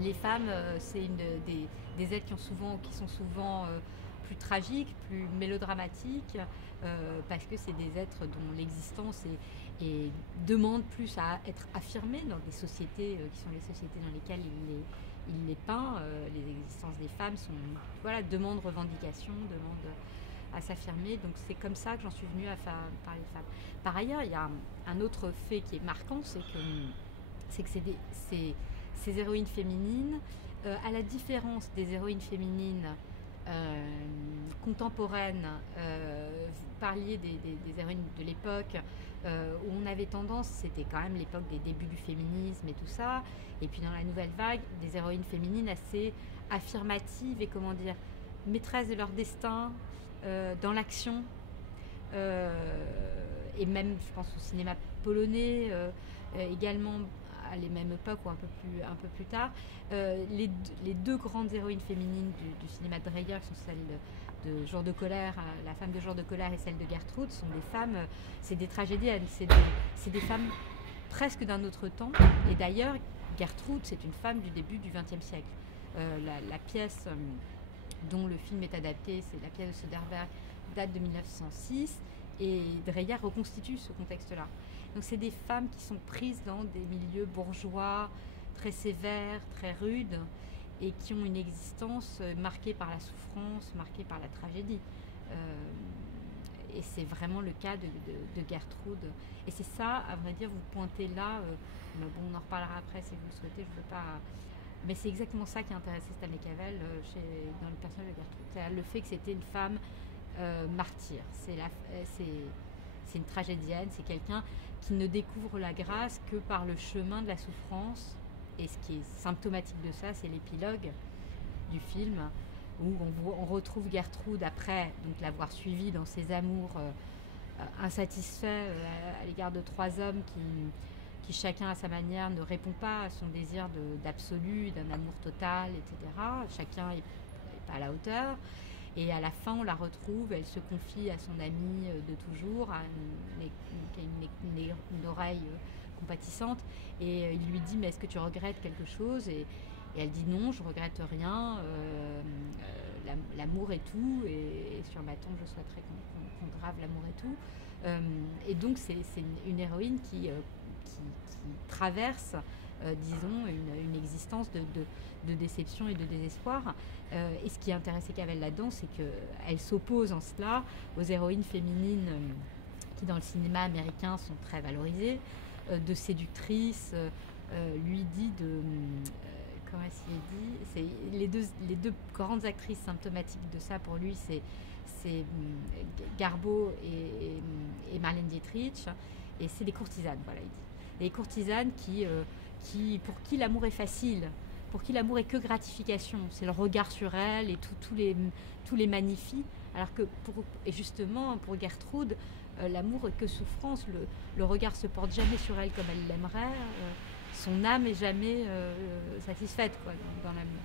les femmes, c'est des êtres qui sont souvent plus tragiques, plus mélodramatiques, parce que c'est des êtres dont l'existence demande plus à être affirmée dans des sociétés qui sont les sociétés dans lesquelles il les peint. Les existences des femmes demandent revendication, demandent à s'affirmer. Donc c'est comme ça que j'en suis venue à parler de femmes. Par ailleurs, il y a un autre fait qui est marquant, c'est que ces héroïnes féminines, à la différence des héroïnes féminines contemporaines, vous parliez des héroïnes de l'époque où on avait tendance, c'était quand même l'époque des débuts du féminisme et tout ça, et puis dans la nouvelle vague, des héroïnes féminines assez affirmatives et comment dire, maîtresses de leur destin, dans l'action, et même je pense au cinéma polonais, également à les mêmes époques ou un peu plus tard. Les deux grandes héroïnes féminines du cinéma de Dreyer sont celles de Jour de colère, la femme de Jour de colère et celle de Gertrude, sont des femmes, c'est des tragédiennes, c'est des femmes presque d'un autre temps. Et d'ailleurs, Gertrude, c'est une femme du début du XXe siècle. La pièce dont le film est adapté, c'est la pièce de Söderberg, date de 1906, et Dreyer reconstitue ce contexte-là. Donc c'est des femmes qui sont prises dans des milieux bourgeois, très sévères, très rudes, et qui ont une existence marquée par la souffrance, marquée par la tragédie. Et c'est vraiment le cas de Gertrude. Et c'est ça, à vrai dire, vous pointez là, mais bon, on en reparlera après si vous le souhaitez, je ne veux pas... Mais c'est exactement ça qui a intéressé Stanley Cavell dans le personnage de Gertrude. C'est le fait que c'était une femme martyre. C'est une tragédienne, c'est quelqu'un qui ne découvre la grâce que par le chemin de la souffrance. Et ce qui est symptomatique de ça, c'est l'épilogue du film, où on retrouve Gertrude après donc l'avoir suivie dans ses amours insatisfaits à l'égard de trois hommes qui chacun à sa manière ne répond pas à son désir d'absolu, d'un amour total, etc. Chacun n'est pas à la hauteur. Et à la fin, on la retrouve, elle se confie à son amie de toujours, qui a une oreille compatissante, et il lui dit « mais est-ce que tu regrettes quelque chose ?» et elle dit « non, je regrette rien, l'amour est tout, et sur ma tombe, je souhaiterais qu'on grave l'amour est tout. » Et donc, c'est une héroïne qui traverse, disons, une existence de déception et de désespoir. Et ce qui intéressait Cavell là-dedans, c'est qu'elle s'oppose en cela aux héroïnes féminines qui, dans le cinéma américain, sont très valorisées, de séductrices, lui dit de... comment est-ce qu'il dit, c'est les deux grandes actrices symptomatiques de ça pour lui, c'est Garbo et Marlène Dietrich, et c'est des courtisanes, voilà, il dit. Les courtisanes pour qui l'amour est facile, pour qui l'amour est que gratification, c'est le regard sur elle et tous les magnifie, alors que justement pour Gertrude, l'amour est que souffrance, le regard se porte jamais sur elle comme elle l'aimerait, son âme est jamais satisfaite quoi, dans l'amour.